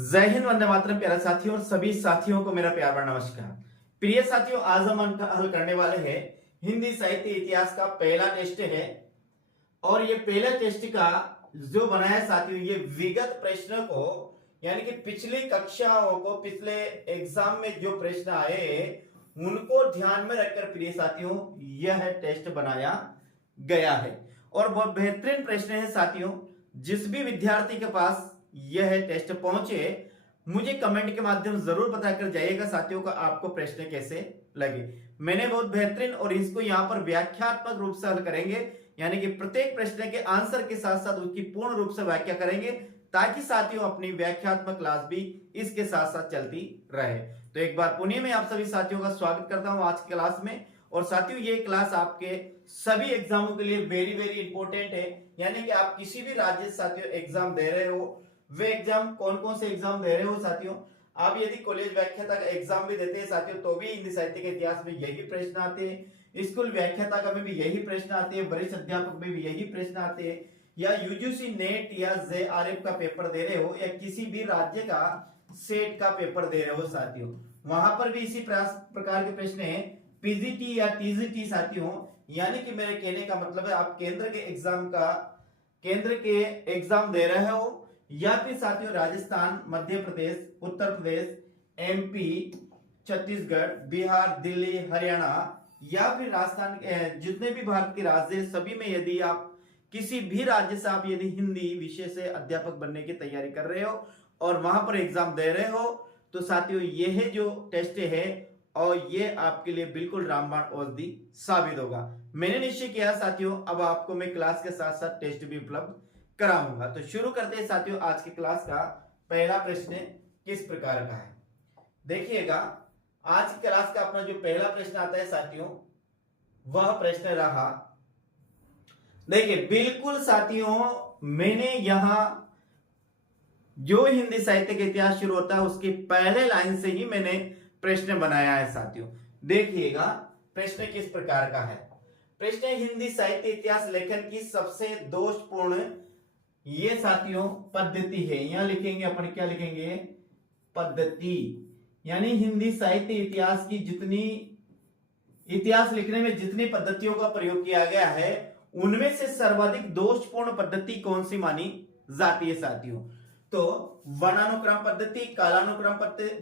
जय हिंद, वंदे मातरम। प्यारे साथियों और सभी साथियों को मेरा प्यार भरा नमस्कार। प्रिय साथियों, आज हम हल करने वाले हैं हिंदी साहित्य इतिहास का पहला टेस्ट है। और ये पहला टेस्ट का जो बनाया है साथियों, ये विगत प्रश्न को यानी कि पिछली कक्षाओं को, पिछले एग्जाम में जो प्रश्न आए उनको ध्यान में रखकर प्रिय साथियों यह टेस्ट बनाया गया है। और बहुत बेहतरीन प्रश्न है साथियों। जिस भी विद्यार्थी के पास यह टेस्ट पहुंचे, मुझे कमेंट के माध्यम जरूर बताकर जाइएगा साथियों का आपको प्रश्न कैसे लगे। मैंने बहुत बेहतरीन और इसको यहाँ पर व्याख्यात्मक रूप से हल करेंगे, यानी कि प्रत्येक प्रश्न के आंसर के साथ साथ उसकी पूर्ण रूप से व्याख्या करेंगे, ताकि साथियों अपनी व्याख्यात्मक क्लास भी इसके साथ साथ चलती रहे। तो एक बार पुनः मैं आप सभी साथियों का स्वागत करता हूं आज की क्लास में। और साथियों ये क्लास आपके सभी एग्जामों के लिए वेरी वेरी इंपॉर्टेंट है, यानी कि आप किसी भी राज्य से साथियों एग्जाम दे रहे हो, वे एग्जाम कौन कौन से एग्जाम दे रहे हो साथियों। आप यदि कॉलेज व्याख्याता का एग्जाम भी देते हैं साथियों, तो भी हिंदी साहित्य के इतिहास में यही प्रश्न आते हैं। स्कूल व्याख्याता का में भी यही प्रश्न आते हैं, वरिष्ठ अध्यापक में भी यही प्रश्न आते हैं, या यूजीसी नेट या जेआरएफ का पेपर दे रहे हो, या किसी भी राज्य का सेट का पेपर दे रहे हो साथियों, वहां पर भी इसी प्रकार के प्रश्न है। पीजीटी या टीजीटी साथियों, यानी कि मेरे कहने का मतलब है आप केंद्र के एग्जाम दे रहे हो, या फिर साथियों राजस्थान, मध्य प्रदेश, उत्तर प्रदेश, एमपी, छत्तीसगढ़, बिहार, दिल्ली, हरियाणा, या फिर राजस्थान, जितने भी भारत के राज्य हैं सभी में यदि आप किसी भी राज्य से आप यदि हिंदी विषय से अध्यापक बनने की तैयारी कर रहे हो और वहां पर एग्जाम दे रहे हो, तो साथियों यह जो टेस्ट है और ये आपके लिए बिल्कुल रामबाण औषधि साबित होगा। मैंने निश्चय किया साथियों, अब आपको मैं क्लास के साथ साथ टेस्ट भी उपलब्ध कराऊंगा। तो शुरू करते हैं साथियों आज की क्लास का पहला प्रश्न किस प्रकार का है, देखिएगा। आज की क्लास का अपना जो पहला प्रश्न आता है साथियों, वह प्रश्न रहा, देखिए बिल्कुल साथियों, मैंने यहां जो हिंदी साहित्य का इतिहास शुरू होता है उसकी पहले लाइन से ही मैंने प्रश्न बनाया है साथियों। देखिएगा प्रश्न किस प्रकार का है। प्रश्न हिंदी साहित्य इतिहास लेखन की सबसे दोषपूर्ण ये साथियों पद्धति है। यहां लिखेंगे अपन, क्या लिखेंगे, पद्धति, यानी हिंदी साहित्य इतिहास की जितनी इतिहास लिखने में जितनी पद्धतियों का प्रयोग किया गया है, उनमें से सर्वाधिक दोषपूर्ण पद्धति कौन सी मानी जाती है साथियों। तो वर्णानुक्रम पद्धति, कालानुक्रम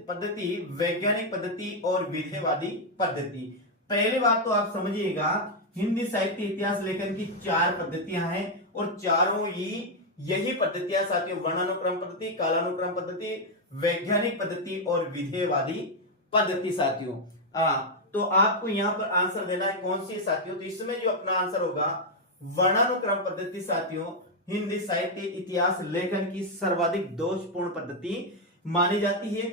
पद्धति, वैज्ञानिक पद्धति और विधेयवादी पद्धति। पहली बात तो आप समझिएगा, हिंदी साहित्य इतिहास लेखन की 4 पद्धतियां हैं और चारों ही यही पद्धतियां साथियों, वर्णानुक्रम पद्धति, कालानुक्रम पद्धति, वैज्ञानिक पद्धति और विधेयवादी पद्धति साथियों। तो आपको यहां पर आंसर देना है कौन सी साथियों, तो इसमें जो अपना आंसर होगा वर्णानुक्रम पद्धति साथियों हिंदी साहित्य इतिहास लेखन की सर्वाधिक दोषपूर्ण पद्धति मानी जाती है।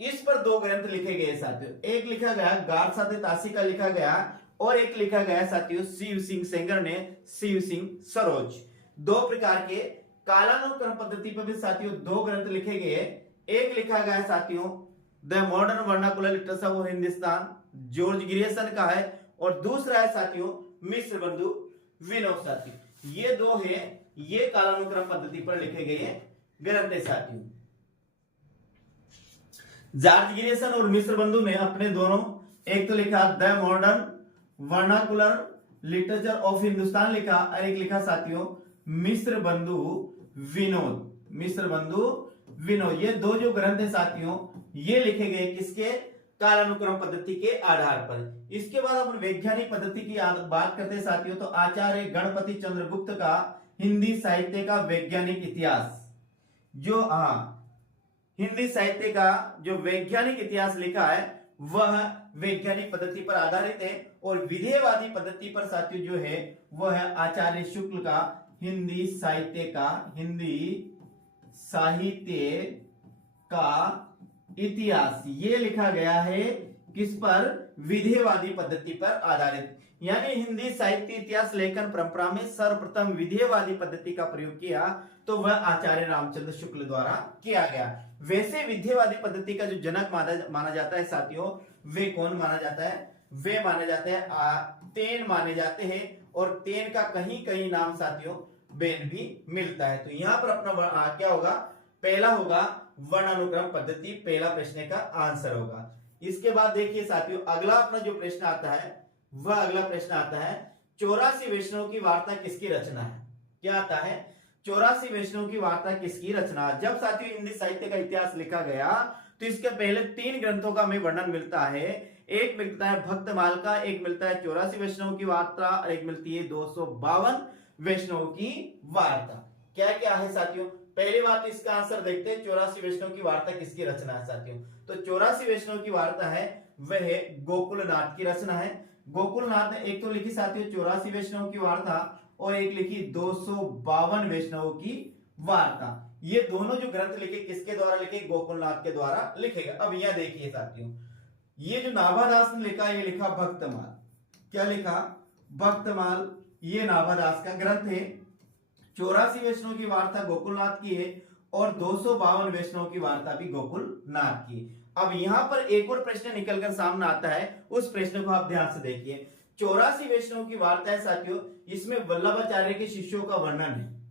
इस पर 2 ग्रंथ लिखे गए साथियों, एक लिखा गया गारसाते तासी का लिखा गया और एक लिखा गया साथियों शिव सिंह सेंगर ने, शिव सिंह सरोज। 2 प्रकार के कालानुक्रम पद्धति पर भी साथियों 2 ग्रंथ लिखे गए। एक लिखा गया साथियों the modern vernacular literature of Hindustan, George Grierson का है, और दूसरा है साथियों मिश्र बंधु विनोद साथियों। ये 2 है, ये कालानुक्रम पद्धति पर लिखे गए ग्रंथ है साथियों। जॉर्ज ग्रियर्सन और मिश्र बंधु ने अपने दोनों, एक तो लिखा the modern vernacular literature of Hindustan लिखा, और एक लिखा साथियों मिश्र बंधु विनोद, मिश्र बंधु विनोद। ये 2 जो ग्रंथ है साथियों, ये लिखे गए किसके, कालानुक्रम पद्धति के आधार पर। इसके बाद अपन वैज्ञानिक पद्धति की बात करते हैं साथियों, तो आचार्य गणपति चंद्रगुप्त का हिंदी साहित्य का वैज्ञानिक इतिहास, जो हिंदी साहित्य का जो वैज्ञानिक इतिहास लिखा है वह वैज्ञानिक पद्धति पर आधारित है। और विधेयवादी पद्धति पर साथियों जो है वह है आचार्य शुक्ल का हिंदी साहित्य का इतिहास। ये लिखा गया है किस पर, विधेयवादी पद्धति पर आधारित। यानी हिंदी साहित्य इतिहास लेखन परंपरा में सर्वप्रथम विधेयवादी पद्धति का प्रयोग किया तो वह आचार्य रामचंद्र शुक्ल द्वारा किया गया। वैसे विधेयवादी पद्धति का जो जनक माना जाता है साथियों, वे कौन माना जाता है, वे माने जाते हैं तेन माने जाते हैं, और तेन का कहीं कहीं नाम साथियों बेन भी मिलता है। तो यहां पर अपना क्या होगा, पहला होगा वर्णानुक्रम पद्धति, पहला प्रश्न का आंसर होगा। इसके बाद देखिए साथियों, अगला अपना जो प्रश्न आता है वह अगला प्रश्न आता है 84 वैष्णव की वार्ता किसकी रचना है। क्या आता है? 84 वैष्णव की वार्ता किसकी रचना। जब साथियों हिंदी साहित्य का इतिहास लिखा गया तो इसके पहले 3 ग्रंथों का हमें वर्णन मिलता है। एक मिलता है भक्तमाल का, एक मिलता है 84 वैष्णव की वार्ता और एक मिलती है 252 वैष्णव की वार्ता। क्या क्या है साथियों? पहली बात इसका आंसर देखते हैं, 84 वैष्णव की वार्ता किसकी रचना है साथियों। तो 84 वैष्णव की वार्ता है वह गोकुलनाथ की रचना है। गोकुलनाथ ने एक तो लिखी साथियों 84 वैष्णव की वार्ता और एक लिखी 252 वैष्णव की वार्ता। ये दोनों जो ग्रंथ लिखे किसके द्वारा लिखे? गोकुलनाथ के द्वारा लिखे गए। अब यह देखिए साथियों, ये जो नाभादास ने लिखा, ये लिखा भक्तमाल। क्या लिखा? भक्तमाल। ये नाभादास का ग्रंथ है। 84 वैष्णव की वार्ता गोकुलनाथ की है और 252 वैष्णव की वार्ता भी गोकुलनाथ की। अब यहां पर एक और प्रश्न निकलकर सामने आता है, उस प्रश्न को आप ध्यान से देखिए। 84 वैष्णव की वार्ता है साथियों, इसमें वल्लभाचार्य के शिष्यों का वर्णन है।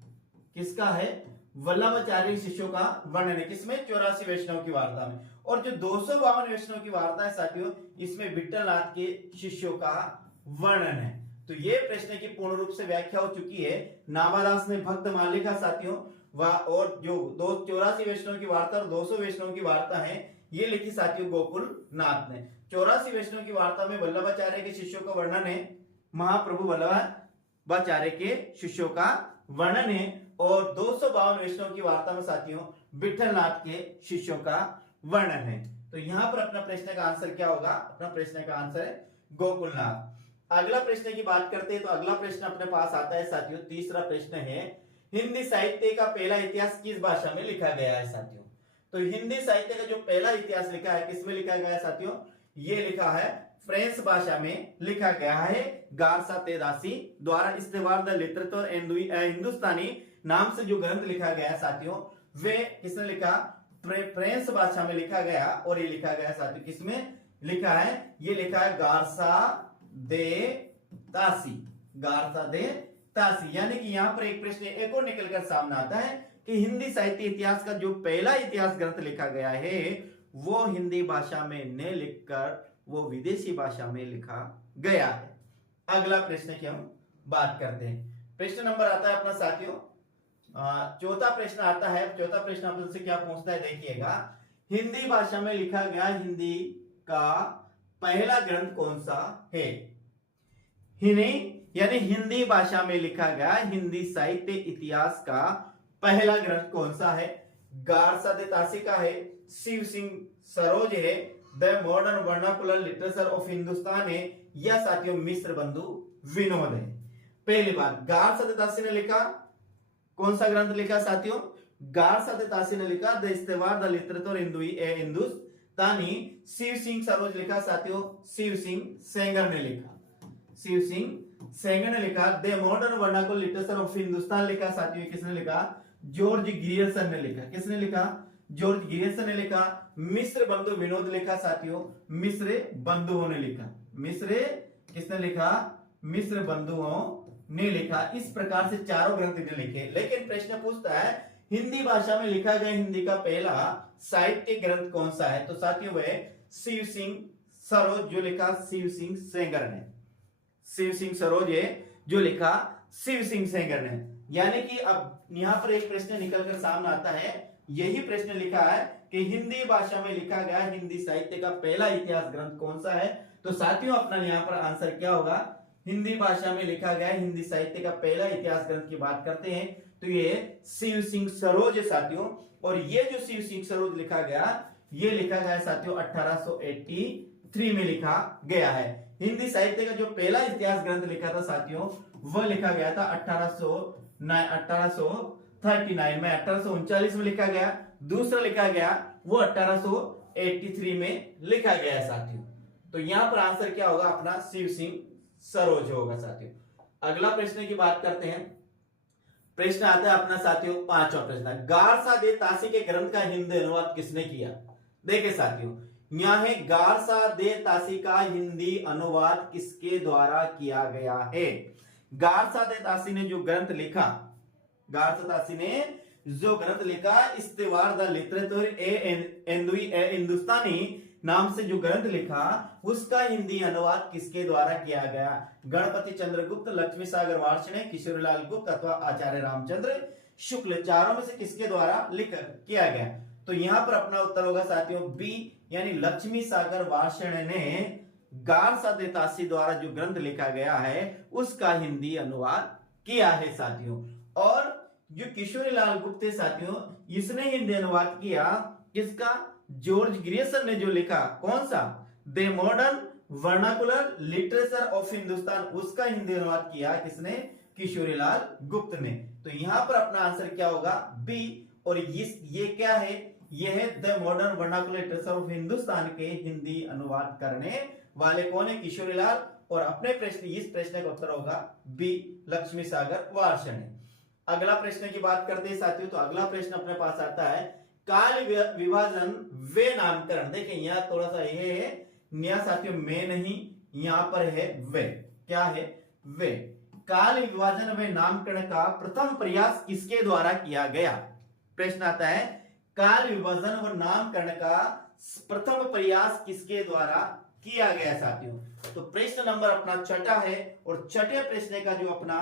किसका है? वल्लभाचार्य शिष्यों का वर्णन है। किसमें? 84 वैष्णव की वार्ता में। और जो 252 वैष्णव की वार्ता है साथियों, इसमें विट्ठलनाथ के शिष्यों का वर्णन है। तो ये प्रश्न की पूर्ण रूप से व्याख्या हो चुकी है। नाभादास ने भक्तमाल लिखा साथियों, और जो 84 वैष्णव की वार्ता और 200 वैष्णव की वार्ता है, ये लिखी साथियों गोकुलनाथ ने। 84 वैष्णव की वार्ता में वल्लभाचार्य के शिष्यों का वर्णन है, महाप्रभु वल्लभाचार्य के शिष्यों का वर्णन है। और 252 वैष्णव की वार्ता में साथियों विट्ठलनाथ के शिष्यों का वर्णन है। तो यहां पर अपना प्रश्न का आंसर क्या होगा? अपना प्रश्न का आंसर है गोकुलनाथ। अगला प्रश्न की बात करते हैं तो अगला प्रश्न अपने पास आता है साथियों, तीसरा प्रश्न है हिंदी साहित्य का पहला इतिहास किस भाषा में लिखा गया है साथियों। तो हिंदी साहित्य का जो पहला इतिहास लिखा है किसमें लिखा गया है साथियों? ये लिखा है फ्रेंच भाषा में लिखा गया है गारसा तेदासी द्वारा। इस्तेवार द लिटरेचर एंड हिंदुस्तानी नाम से जो ग्रंथ लिखा गया है साथियों, वे किसने लिखा? फ्रेंच भाषा में लिखा गया। और ये लिखा गया साथियों किसमें लिखा है? ये लिखा है गारसा दे तासी। गारसा दे तासी। यानी कि यहां पर एक प्रश्न एक और निकलकर सामने आता है कि हिंदी साहित्य इतिहास का जो पहला इतिहास ग्रंथ लिखा गया है वो हिंदी भाषा में न लिखकर वो विदेशी भाषा में लिखा गया है। अगला प्रश्न की हम बात करते हैं। प्रश्न नंबर आता है अपना साथियों, चौथा प्रश्न आता है। चौथा प्रश्न आपसे क्या पूछता है देखिएगा, हिंदी भाषा में लिखा गया हिंदी का पहला ग्रंथ कौन सा है? यानी हिंदी भाषा में लिखा गया हिंदी साहित्य इतिहास का पहला ग्रंथ कौन सा है? गारसा दे तासी का है, शिव सिंह सरोज है, the modern vernacular literature of Hindustan है, या साथियों मिस्र बंधु विनोद है। पहली बात, गारसा दे तासी ने लिखा कौन सा ग्रंथ लिखा साथियों? गारसा दे तासी ने लिखा द इस्तेवार द लिटरेचर हिंदुस्तानी। शिव सिंह सरोज लिखा साथियों शिव सिंह सेंगर ने लिखा। शिव सिंह सेंगर ने लिखा। The modern vernacular literature of Hindustan लिखा साथियों किसने लिखा? जॉर्ज ग्रियर्सन ने लिखा। किसने लिखा? जॉर्ज ग्रियर्सन ने लिखा। मिस्र बंधु विनोद लिखा साथियों मिस्र बंधुओं ने लिखा। मिस्र किसने लिखा? मिस्र बंधुओं ने लिखा। इस प्रकार से चारों ग्रंथ ने लिखे। लेकिन प्रश्न पूछता है हिंदी भाषा में लिखा गया हिंदी का पहला साहित्य ग्रंथ कौन सा है? तो साथियों वह शिव सिंह सरोज जो लिखा शिव सिंह सेंगर ने। शिव सिंह सरोज है जो लिखा शिव सिंह सेंगर ने। यानी कि अब यहां पर एक प्रश्न निकलकर सामने आता है, यही प्रश्न लिखा है कि हिंदी भाषा में लिखा गया हिंदी साहित्य का पहला इतिहास ग्रंथ कौन सा है? तो साथियों अपना यहां पर आंसर क्या होगा? हिंदी भाषा में लिखा गया हिंदी साहित्य का पहला इतिहास ग्रंथ की बात करते हैं तो ये शिव सिंह सरोज है साथियों। और ये जो शिव सिंह सरोज लिखा गया, ये लिखा गया साथियों 1883 में लिखा गया है। हिंदी साहित्य का जो पहला इतिहास ग्रंथ लिखा था साथियों वह लिखा गया था 1839 में, 1839 में लिखा गया। दूसरा लिखा गया वो 1883 में लिखा गया है साथियों। तो यहां पर आंसर क्या होगा? अपना शिव सिंह सरोज होगा साथियों। अगला प्रश्न की बात करते हैं। प्रश्न आता है अपना साथियों पांचवा प्रश्न, गारसा दे तासी के ग्रंथ का हिंदी अनुवाद किसने किया? देखिए साथियों यहां है गारसा दे तासी का हिंदी अनुवाद किसके द्वारा किया गया है? गारसा दे तासी ने जो ग्रंथ लिखा, गारसा तासी ने जो ग्रंथ लिखा इस्तेवार द लिटरेचर ए हिंदुस्तानी नाम से जो ग्रंथ लिखा उसका हिंदी अनुवाद किसके द्वारा किया गया? गणपति चंद्रगुप्त, लक्ष्मी सागर वार्ष्णेय, किशोरीलाल गुप्त अथवा आचार्य रामचंद्र शुक्ल, चारों में से किसके द्वारा लिख किया गया? तो यहां पर अपना उत्तर होगा साथियों बी, यानी लक्ष्मी सागर वार्ष्णेय ने गारसा देतासी द्वारा जो ग्रंथ लिखा गया है उसका हिंदी अनुवाद किया है साथियों। और जो किशोरीलाल गुप्त है साथियों, इसने हिंदी अनुवाद किया किसका? जॉर्ज ग्रियर्सन ने जो लिखा, कौन सा? The modern vernacular literature of Hindustan, उसका हिंदी अनुवाद किया किसने? किशोरीलाल गुप्त ने। तो यहां पर अपना आंसर क्या होगा? बी। और ये क्या है? ये है the modern vernacular literature of Hindustan के हिंदी अनुवाद करने वाले कौन है? किशोरीलाल। और अपने प्रश्न, इस प्रश्न का उत्तर होगा बी, लक्ष्मी सागर वार्ष्णेय। अगला प्रश्न की बात करते हैं साथियों, तो अगला प्रश्न अपने पास आता है काल विभाजन वे नामकरण। देखिए यहाँ थोड़ा सा ये है, यहाँ साथियों में नहीं, यहां पर है वे। क्या है? वे। काल विभाजन वे नामकरण का प्रथम प्रयास किसके द्वारा किया गया? प्रश्न आता है काल विभाजन व नामकरण का प्रथम प्रयास किसके द्वारा किया गया साथियों? तो प्रश्न नंबर अपना छठा है, और छठे प्रश्न का जो अपना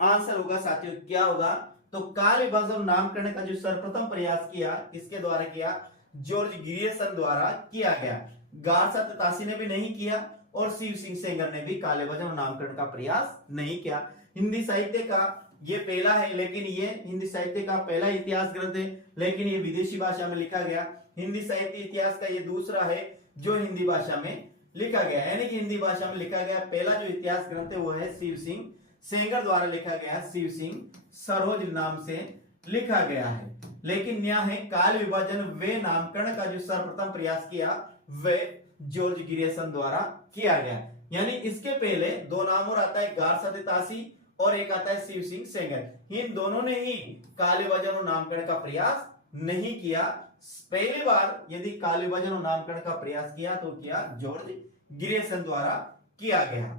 आंसर होगा साथियों क्या होगा? तो काल विभाजन नामकरण का जो सर्वप्रथम प्रयास किया किसके द्वारा किया? जॉर्ज ग्रियर्सन द्वारा किया गया। गारसा देतासी ने भी नहीं किया, और शिव सिंह सेंगर ने भी काल विभाजन नामकरण का प्रयास नहीं किया। हिंदी साहित्य का ये पहला है, लेकिन ये हिंदी साहित्य का पहला इतिहास ग्रंथ है, लेकिन ये विदेशी भाषा में लिखा गया। हिंदी साहित्य इतिहास का ये दूसरा है जो हिंदी भाषा में लिखा गया, यानी कि हिंदी भाषा में लिखा गया पहला जो इतिहास ग्रंथ है वो है शिव सिंह सेंगर द्वारा लिखा गया, शिव सिंह सरोज नाम से लिखा गया है। लेकिन यह है काल विभाजन वे नामकरण का जो सर्वप्रथम प्रयास किया वे जॉर्ज ग्रियर्सन द्वारा किया गया। यानी इसके पहले दो नाम और आता है, गारसा देतासी और एक आता है शिव सिंह सेंगर। इन दोनों ने ही काल विभाजन और नामकरण का प्रयास नहीं किया। पहली बार यदि काल विभाजन और नामकरण का प्रयास किया तो किया जॉर्ज ग्रियर्सन द्वारा किया गया।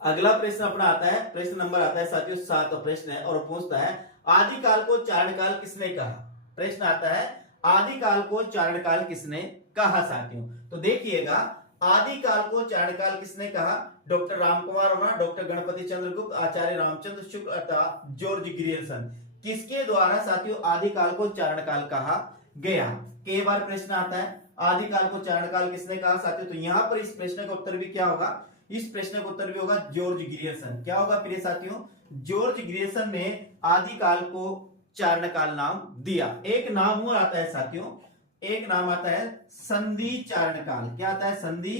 अगला प्रश्न अपना आता है, प्रश्न नंबर आता है साथियों 7 प्रश्न है, और पूछता है आदिकाल को चारणकाल किसने कहा? प्रश्न आता है आदिकाल को चारणकाल किसने कहा साथियों? तो देखिएगा आदिकाल को चारणकाल किसने कहा? डॉक्टर रामकुमार वर्मा, डॉक्टर गणपति चंद्रगुप्त, आचार्य रामचंद्र शुक्ल अथवा जॉर्ज ग्रियर्सन। किसके द्वारा साथियों आदिकाल को चारणकाल कहा गया? कई बार प्रश्न आता है आदिकाल को चारणकाल किसने कहा साथियों? तो यहां पर इस प्रश्न का उत्तर भी क्या होगा? इस प्रश्न का उत्तर भी होगा जॉर्ज ग्रियर्सन। क्या होगा प्रिय साथियों? जॉर्ज ग्रियर्सन ने आदिकाल को चारणकाल नाम दिया। एक नाम और आता है साथियों, एक नाम आता है संधि चारणकाल। क्या आता है? संधि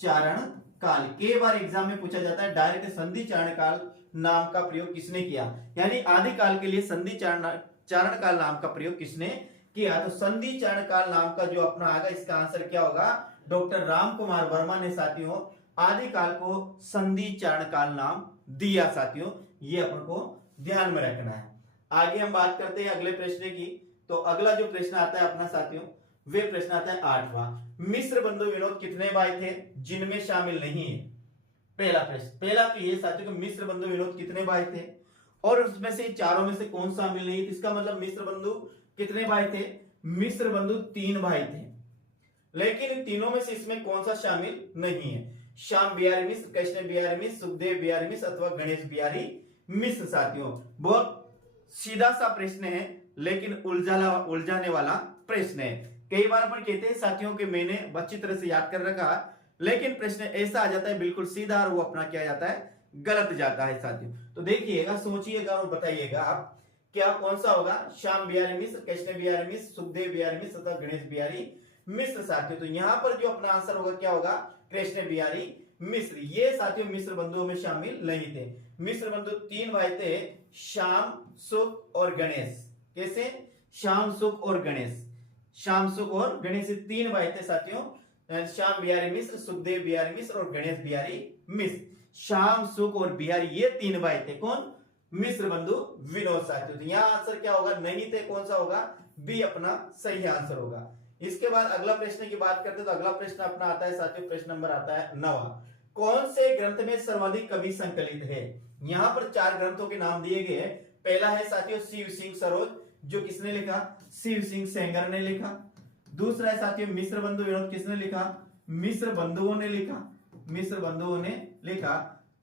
चारणकाल। कई बार एग्जाम में पूछा जाता है डायरेक्ट संधि चारणकाल नाम का प्रयोग किसने किया, यानी आदिकाल के लिए संधि चारणकाल नाम का प्रयोग किसने किया? तो संधि चारणकाल नाम का जो अपना आएगा इसका आंसर क्या होगा? डॉक्टर रामकुमार वर्मा ने साथियों आदिकाल को संधि चारणकाल नाम दिया साथियों। ये अपन को ध्यान में रखना है। आगे हम बात करते हैं अगले प्रश्न की। तो अगला जो प्रश्न आता है अपना साथियों वे प्रश्न आता है 8वां। मिस्र बंधु विनोद कितने भाई थे जिनमें शामिल नहीं है? पहला प्रश्न, पहला तो ये साथियों मिस्र बंधु विनोद कितने भाई थे, और उसमें से चारों में से कौन शामिल नहीं? इसका मतलब मिस्र बंधु कितने भाई थे? मिस्र बंधु 3 भाई थे, लेकिन इन तीनों में से इसमें कौन सा शामिल नहीं है? श्याम बिहारी मिश्र, कृष्ण बिहारी मिश्र, सुखदेव बिहारी मिश्र अथवा गणेश बिहारी मिश्र साथियों। बहुत सीधा सा प्रश्न है, लेकिन उलझाने वाला प्रश्न है। कई बार अपन कहते हैं साथियों कि मैंने अच्छी तरह से याद कर रखा, लेकिन प्रश्न ऐसा आ जाता है बिल्कुल सीधा, और वो अपना क्या जाता है? गलत जाता है साथियों। तो देखिएगा, सोचिएगा और बताइएगा आप क्या कौन सा होगा? श्याम बिहारी मिश्र, कृष्ण बिहारी मिश्र, सुखदेव बिहारी मिश्र अथवा गणेश बिहारी मिश्र साथियों। तो यहां पर जो अपना आंसर होगा क्या होगा? कृष्ण बिहारी मिश्र। ये साथियों मिश्र बंधुओं में शामिल नहीं थे। मिश्र बंधु 3 भाई थे, श्याम, सुख और गणेश। कैसे? श्याम, सुख और गणेश। श्याम, सुख और गणेश 3 भाई थे साथियों। श्याम बिहारी मिश्र, सुखदेव बिहारी मिश्र और गणेश बिहारी मिश्र। श्याम, सुख और बिहारी ये 3 भाई थे। कौन? मिश्र बंधु विनोद साथियों। तो यहाँ आंसर क्या होगा? नहीं थे। कौन सा होगा? बी अपना सही आंसर होगा। इसके बाद अगला प्रश्न की बात करते हैं, तो अगला प्रश्न अपना आता है साथियों, प्रश्न नंबर आता है 9वां। कौन से ग्रंथ में सर्वाधिक कवि संकलित है? यहाँ पर 4 ग्रंथों के नाम दिए गए हैं। पहला है साथियों शिव सिंह सरोज, जो किसने लिखा, शिव सिंह सेंगर ने लिखा। दूसरा है साथियों मिश्र बंधु विनोद, किसने लिखा, मिश्र बंधुओं ने लिखा, मिश्र बंधुओं ने लिखा।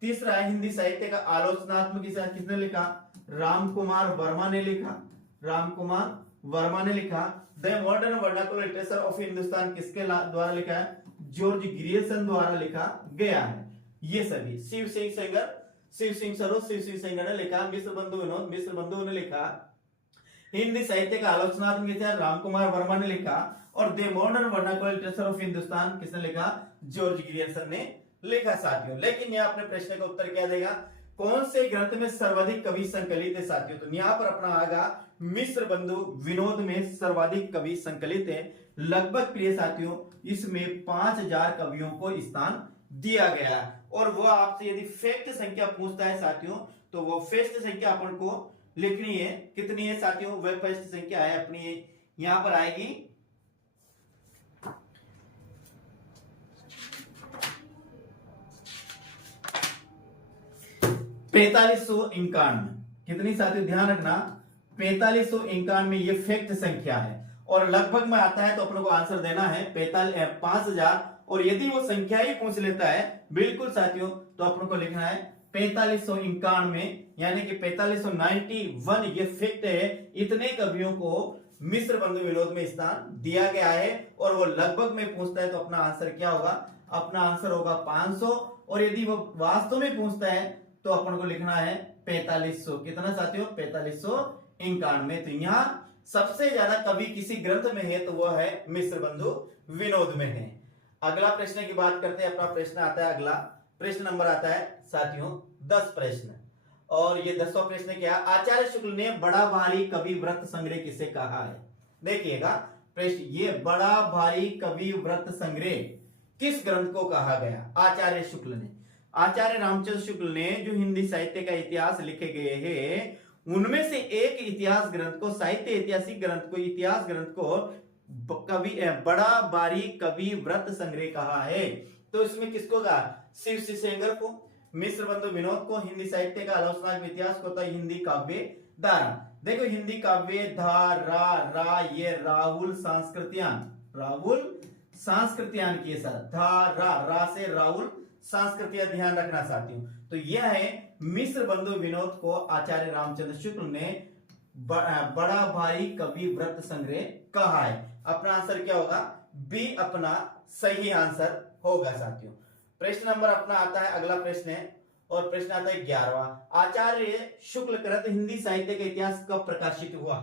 तीसरा है हिंदी साहित्य का आलोचनात्मक इतिहास, किसने लिखा, राम कुमार वर्मा ने लिखा, राम कुमार वर्मा ने लिखा। The modern vernacular literature of Hindustan किसके द्वारा लिखा है, जॉर्ज ग्रियर्सन द्वारा लिखा गया है। ये सभी शिव सिंह सेंगर, शिव सिंह सरोज, शिव सिंह सेंगर ने लिखा। मिश्र बंधु विनोद, मिश्र बंधु ने लिखा। हिंदी साहित्य का आलोचनात्मक इतिहास राम कुमार वर्मा ने लिखा। और the modern vernacular literature of Hindustan किसने लिखा, जॉर्ज ग्रियर्सन ने लिखा साथियों। लेकिन यहाँ अपने प्रश्न का उत्तर क्या देगा, कौन से ग्रंथ में सर्वाधिक कवि संकलित है साथियों, तो यहाँ पर अपना आएगा मिश्र बंधु विनोद में सर्वाधिक कवि संकलित है। लगभग प्रिय साथियों इसमें 5000 कवियों को स्थान दिया गया है। और वो आपसे यदि फैक्ट संख्या पूछता है साथियों, तो वो फैक्ट संख्या अपन को लिखनी है, कितनी है साथियों, वह फैक्ट संख्या है अपनी यहां पर आएगी 4591। कितनी साथियों, ध्यान रखना 4591 ये फैक्ट संख्या है। और लगभग में आता है तो अपने को आंसर देना है 5000। और यदि वो संख्या ही पूछ लेता है बिल्कुल साथियों, तो अपने को लिखना है 4591, यानी कि 4591 ये फैक्ट है। इतने कवियों को मिश्र बंधु विनोद में स्थान दिया गया है। और वो लगभग में पूछता है तो अपना आंसर क्या होगा, अपना आंसर होगा 500। और यदि वो वास्तव में पूछता है तो अपन को लिखना है 4500। कितना साथियों, 4591। तो यहाँ सबसे ज्यादा कवि किसी ग्रंथ में है तो वह है मिश्र बंधु विनोद में है। अगला प्रश्न की बात करते हैं। अपना प्रश्न आता है, अगला प्रश्न नंबर आता है साथियों 10 प्रश्न। और ये 10वां प्रश्न क्या है, आचार्य शुक्ल ने बड़ा भारी कवि व्रत संग्रह किसे कहा है। देखिएगा प्रश्न, ये बड़ा भारी कवि व्रत संग्रह किस ग्रंथ को कहा गया, आचार्य शुक्ल ने। आचार्य रामचंद्र शुक्ल ने जो हिंदी साहित्य का इतिहास लिखे गए हैं उनमें से एक इतिहास ग्रंथ को, साहित्य ऐतिहासिक ग्रंथ को, इतिहास ग्रंथ को कवि बड़ा भारी कवि व्रत संग्रह कहा है। तो इसमें किसको कहा, शिव सिंह सेंगर को, मिश्र बंधु विनोद को। हिंदी साहित्य का आलोचनात्मक इतिहास को था हिंदी काव्य धारा। देखो हिंदी काव्य धारा, रा ये राहुल सांस्कृत्यान, राहुल सांस्कृत्यान के साथ धारा, रा से राहुल सांस्कृतिक, ध्यान रखना साथियों। तो यह है मिश्र बंधु विनोद को आचार्य रामचंद्र शुक्ल ने बड़ा भारी कवि व्रत संग्रह कहा है। अपना आंसर क्या होगा, बी अपना सही आंसर होगा साथियों। प्रश्न नंबर अपना आता है, अगला प्रश्न है और प्रश्न आता है 11वां। आचार्य शुक्ल कृत हिंदी साहित्य का इतिहास कब प्रकाशित हुआ।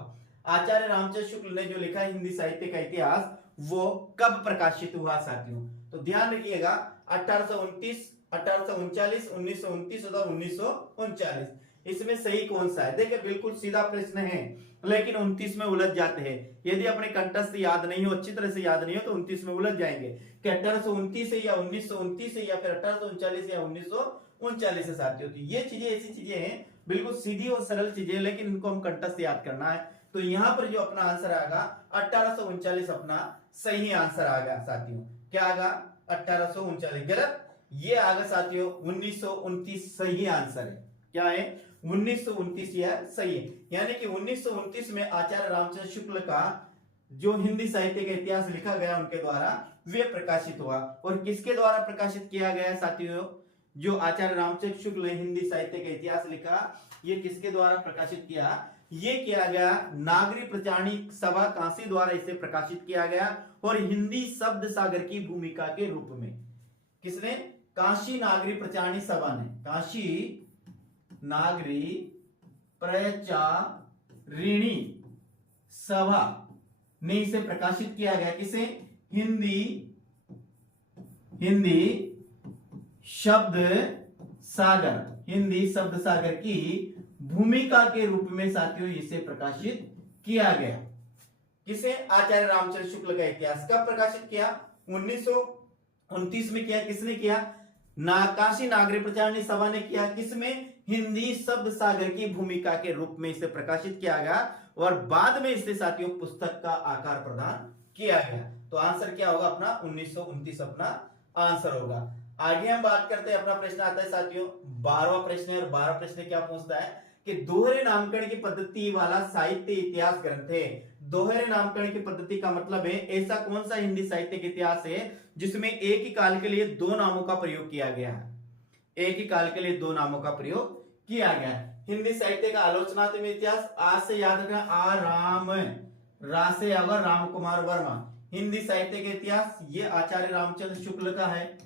आचार्य रामचंद्र शुक्ल ने जो लिखा है हिंदी साहित्य का इतिहास वो कब प्रकाशित हुआ साथियों। तो ध्यान रखिएगा 1829, 1839, 1929 और 1939। इसमें सही कौन सा है। देखिए बिल्कुल सीधा प्रश्न है लेकिन 29 में उलझ जाते हैं। यदि अपने कंठस्थ याद नहीं हो, अच्छी तरह से याद नहीं हो तो 29 में उलझ जाएंगे कि 1829 है या 1929 है या फिर 1839 या 1939 है साथियों। तो ये चीजें ऐसी चीजें हैं बिल्कुल सीधी और सरल चीजें, लेकिन इनको हम कंठस्थ याद करना है। तो यहाँ पर जो अपना आंसर आएगा 1839 अपना सही आंसर आ गया साथियों। क्या आएगा, 1839 गलत, ये आएगा साथियों 1929 सही आंसर है। क्या है, 1929 यह सही है। यानी कि 1929 में आचार्य रामचंद्र शुक्ल का जो हिंदी साहित्य का इतिहास लिखा गया उनके द्वारा वे प्रकाशित हुआ। और किसके द्वारा प्रकाशित किया गया साथियों, जो आचार्य रामचंद्र शुक्ल ने हिंदी साहित्य का इतिहास लिखा ये किसके द्वारा प्रकाशित किया, ये किया गया नागरी प्रचारणी सभा काशी द्वारा इसे प्रकाशित किया गया। और हिंदी शब्द सागर की भूमिका के रूप में किसने, काशी नागरी प्रचारणी सभा ने, काशी नागरी प्रचारिणी सभा ने इसे प्रकाशित किया गया। किसे, हिंदी शब्द सागर, हिंदी शब्द सागर की भूमिका के रूप में साथियों इसे प्रकाशित किया गया। किसे, आचार्य रामचंद्र शुक्ल का इतिहास कब प्रकाशित किया, 1929 में किया। किसने किया, काशी नागरी प्रचारणी सभा ने किया। किसमें, हिंदी शब्द सागर की भूमिका के रूप में इसे प्रकाशित किया गया। और बाद में इसे साथियों पुस्तक का आकार प्रदान किया गया। तो आंसर क्या होगा अपना 1929 अपना आंसर होगा। आगे हम बात करते हैं, अपना प्रश्न आता है साथियों 12वां प्रश्न है। और 12वां प्रश्न क्या पूछता है कि दोहरे नामकरण की पद्धति वाला साहित्य इतिहास ग्रंथ है। दोहरे नामकरण की पद्धति का मतलब है ऐसा कौन सा हिंदी साहित्य के इतिहास है जिसमें एक ही काल के लिए दो नामों का प्रयोग किया गया है, एक ही काल के लिए दो नामों का प्रयोग किया गया है। हिंदी साहित्य का आलोचनात्मक इतिहास, आज से याद रखना, आ राम, रा से अगर राम कुमार वर्मा। हिंदी साहित्य के इतिहास ये आचार्य रामचंद्र शुक्ल का है,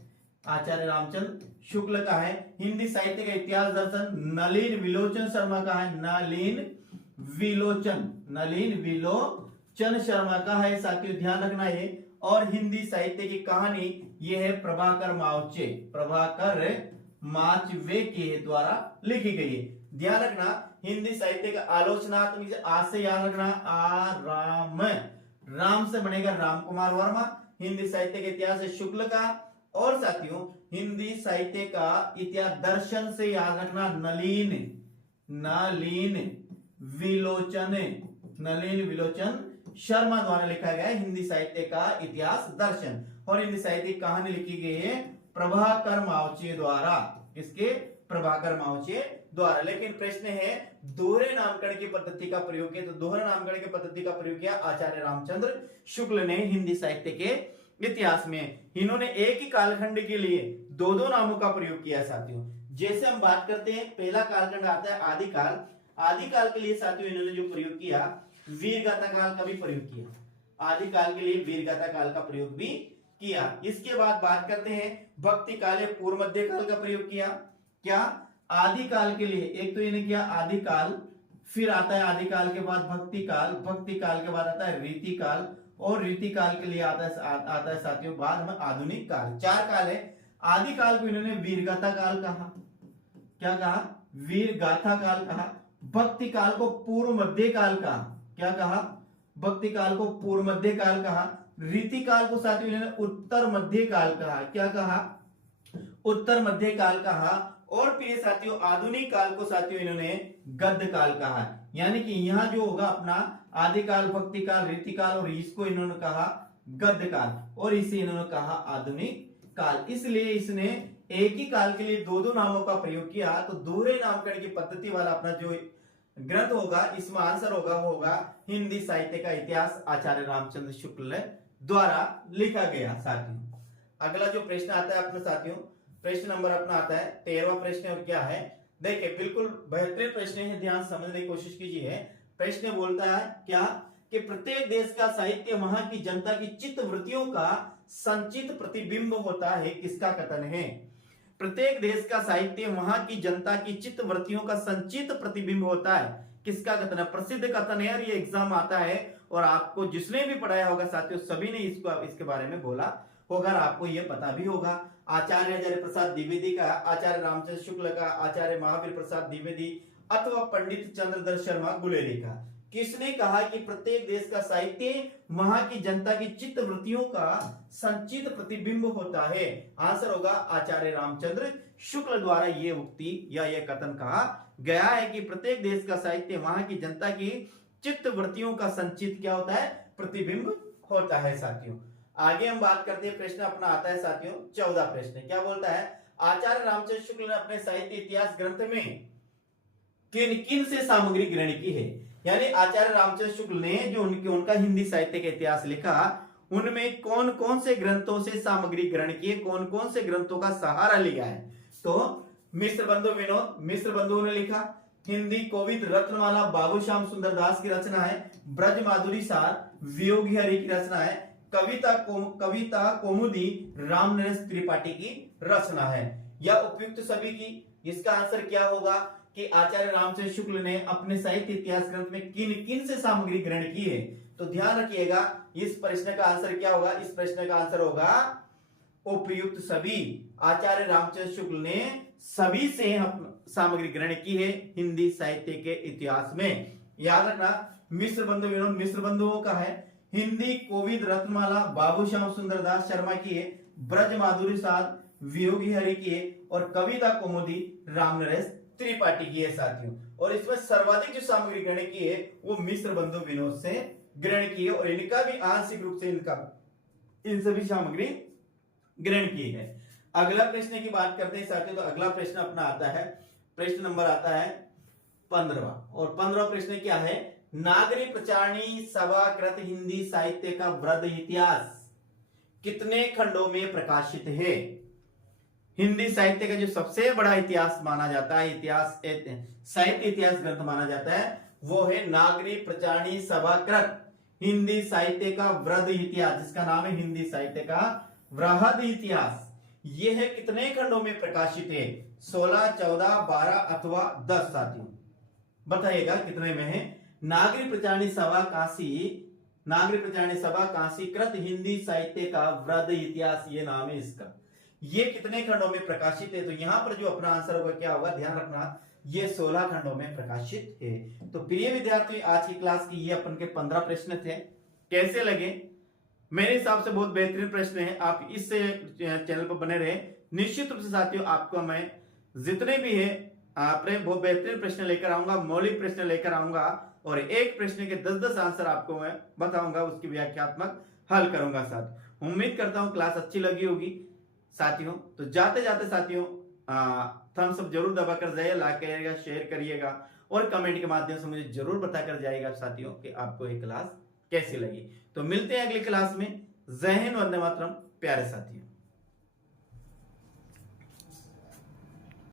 आचार्य रामचंद्र शुक्ल का है। हिंदी साहित्य का इतिहास दर्शन नलिन विलोचन शर्मा का है, नलिन विलोचन शर्मा का है, साथियों ध्यान रखना है। और हिंदी साहित्य की कहानी यह है प्रभाकर माचवे के द्वारा लिखी गई है। ध्यान रखना हिंदी साहित्य का आलोचनात्मक, आज से याद रखना, आ राम से बनेगा राम कुमार वर्मा। हिंदी साहित्य का इतिहास है शुक्ल का। और साथियों हिंदी साहित्य का इतिहास दर्शन से याद रखना, नलिन विलोचन शर्मा द्वारा लिखा गया है हिंदी साहित्य का इतिहास दर्शन। और हिंदी साहित्य की कहानी लिखी गई है प्रभाकर मावचे द्वारा, इसके प्रभाकर मावचे द्वारा। लेकिन प्रश्न है दोहरे नामकरण की पद्धति का प्रयोग किया, तो दोहरे नामकरण की पद्धति का प्रयोग किया आचार्य रामचंद्र शुक्ल ने हिंदी साहित्य के इतिहास में। इन्होंने एक ही कालखंड के लिए दो दो नामों का प्रयोग किया साथियों। जैसे हम बात करते हैं पहला कालखंड आता है आदिकाल। आदिकाल के लिए साथियों इन्होंने जो प्रयोग किया वीरगाथा काल का भी प्रयोग किया, आदिकाल के लिए वीरगाथा काल का प्रयोग भी किया। इसके बाद बात करते हैं भक्ति काल या पूर्व मध्य काल का प्रयोग किया। क्या आदिकाल के लिए एक तो इन्हें किया आदिकाल, फिर आता है आदिकाल के बाद भक्ति काल, भक्ति काल के बाद आता है रीति काल, और रीति काल के लिए आता है साथियों बाद में आधुनिक काल। चार काल है। आदिकाल को इन्होंने वीरगाथा काल कहा, क्या कहा, वीरगाथा काल कहा। भक्ति काल को पूर्व मध्य काल कहा, क्या कहा, भक्ति काल को पूर्व मध्य काल कहा। रीति काल को साथियों इन्होंने उत्तर मध्य काल कहा, क्या कहा, उत्तर मध्य काल कहा। और फिर साथियों आधुनिक काल को साथियों इन्होंने गद्य काल कहा। यानी कि यहां जो होगा अपना आदिकाल, भक्ति काल, रीति काल, और इसको इन्होंने कहा गद्य काल, और इसे इन्होंने कहा आधुनिक काल। इसलिए इसने एक ही काल के लिए दो दो नामों का प्रयोग किया। तो दोहरे नामकरण की पद्धति वाला अपना जो ग्रंथ होगा इसमें आंसर होगा वो होगा हिंदी साहित्य का इतिहास आचार्य रामचंद्र शुक्ल द्वारा लिखा गया। साथियों अगला जो प्रश्न आता है अपने साथियों, प्रश्न नंबर अपना आता है 13वां प्रश्न। और क्या है, देखिए बिल्कुल बेहतरीन प्रश्न है, ध्यान समझने की कोशिश कीजिए। प्रश्न बोलता है क्या कि प्रत्येक देश का साहित्य वहां की जनता की चित्त वृत्तियों का संचित प्रतिबिंब होता है, किसका कथन है। प्रत्येक देश का साहित्य वहां की जनता की चित्त वृत्तियों का संचित प्रतिबिंब होता है, किसका कथन है। प्रसिद्ध कथन है और ये एग्जाम आता है, और आपको जिसने भी पढ़ाया होगा साथियों सभी ने इसके बारे में बोला होगा, आपको ये पता भी होगा। आचार्य हजारी प्रसाद द्विवेदी का, आचार्य रामचंद्र शुक्ल का, आचार्य महावीर प्रसाद द्विवेदी अथवा पंडित चंद्रधर शर्मा गुलेरी का। किसने कहा कि प्रत्येक देश का साहित्य वहां की जनता की चित्त वृत्तियों का संचित प्रतिबिंब होता है। आंसर होगा आचार्य रामचंद्र शुक्ल द्वारा ये उक्ति या यह कथन कहा गया है कि प्रत्येक देश का साहित्य वहां की जनता की चित्त वृत्तियों का संचित क्या होता है, प्रतिबिंब होता है। साथियों आगे हम बात करते हैं, प्रश्न अपना आता है साथियों 14 प्रश्न। क्या बोलता है, आचार्य रामचंद्र शुक्ल ने अपने साहित्य इतिहास ग्रंथ में किन किन से सामग्री ग्रहण की है। यानी आचार्य रामचंद्र शुक्ल ने जो उनका हिंदी साहित्य का इतिहास लिखा उनमें कौन कौन से ग्रंथों से सामग्री ग्रहण की है, कौन कौन से ग्रंथों का सहारा लिया है। तो मिश्र बंधु विनोद, मिश्र बंधुओं ने लिखा। हिंदी कोविद रत्नमाला बाबू श्याम सुंदर दास की रचना है। ब्रज माधुरी सार वियोगी हरि की रचना है। कविता कौमुदी राम नरेश त्रिपाठी की रचना है। या उपयुक्त सभी की, इसका आंसर क्या होगा कि आचार्य रामचंद्र शुक्ल ने अपने साहित्य इतिहास ग्रंथ में किन किन से सामग्री ग्रहण की है। तो ध्यान रखिएगा इस प्रश्न का आंसर क्या होगा, इस प्रश्न का आंसर होगा उपयुक्त सभी। आचार्य रामचंद्र शुक्ल ने सभी से सामग्री ग्रहण की है हिंदी साहित्य के इतिहास में। याद रखना मिश्र बंधु विनोद मिश्र बंधुओं का है। हिंदी कोविद रत्नमाला बाबू श्याम सुंदर दास शर्मा की है। ब्रज माधुरी साध वियोगी हरि की है। और कविता कौमुदी राम नरेश त्रिपाठी की है साथियों। और इसमें सर्वाधिक जो सामग्री ग्रहण की है वो मिश्र बंधु विनोद से ग्रहण की है, और इनका भी आंशिक रूप से इन सभी सामग्री ग्रहण की है। अगला प्रश्न की बात करते हैं साथियों, तो अगला प्रश्न अपना आता है, प्रश्न नंबर आता है 15वां। और 15वां प्रश्न क्या है, नागरी प्रचारणी सभाकृत हिंदी साहित्य का वृद्ध इतिहास कितने खंडों में प्रकाशित है। हिंदी साहित्य का जो सबसे बड़ा इतिहास माना जाता है, इतिहास साहित्य इतिहास ग्रंथ माना जाता है, वो है नागरी प्रचारणी सभाकृत हिंदी साहित्य का वृद्ध इतिहास, जिसका नाम है हिंदी साहित्य का वृहद इतिहास। यह है कितने खंडों में प्रकाशित है, 16, 14, 12 अथवा 10। साथियों बताइएगा कितने में है। नागरी प्रचारणी सभा काशी कृत हिंदी साहित्य का वृहद इतिहास, ये नाम है इसका। ये कितने खंडों में प्रकाशित है, तो यहां पर जो अपना आंसर होगा क्या होगा, ध्यान रखना, ये 16 खंडों में प्रकाशित है। तो प्रिय विद्यार्थियों, आज की क्लास की ये अपन के 15 प्रश्न थे। कैसे लगे? मेरे हिसाब से बहुत बेहतरीन प्रश्न है। आप इस चैनल पर बने रहे। निश्चित रूप से साथियों आपको मैं जितने भी है आपने बहुत बेहतरीन प्रश्न लेकर आऊंगा, मौलिक प्रश्न लेकर आऊंगा, और एक प्रश्न के 10-10 आंसर आपको मैं बताऊंगा, उसकी व्याख्यात्मक हल करूंगा। साथ उम्मीद करता हूं क्लास अच्छी लगी होगी साथियों। तो जाते जाते साथियों थम्स अप जरूर दबाकर जाइए, लाइक करिएगा, शेयर करिएगा, और कमेंट के माध्यम से मुझे जरूर बताकर जाइएगा साथियों कि आपको ये क्लास कैसी लगी। तो मिलते हैं अगली क्लास में। जय हिंद, वंदे मातरम प्यारे साथियों।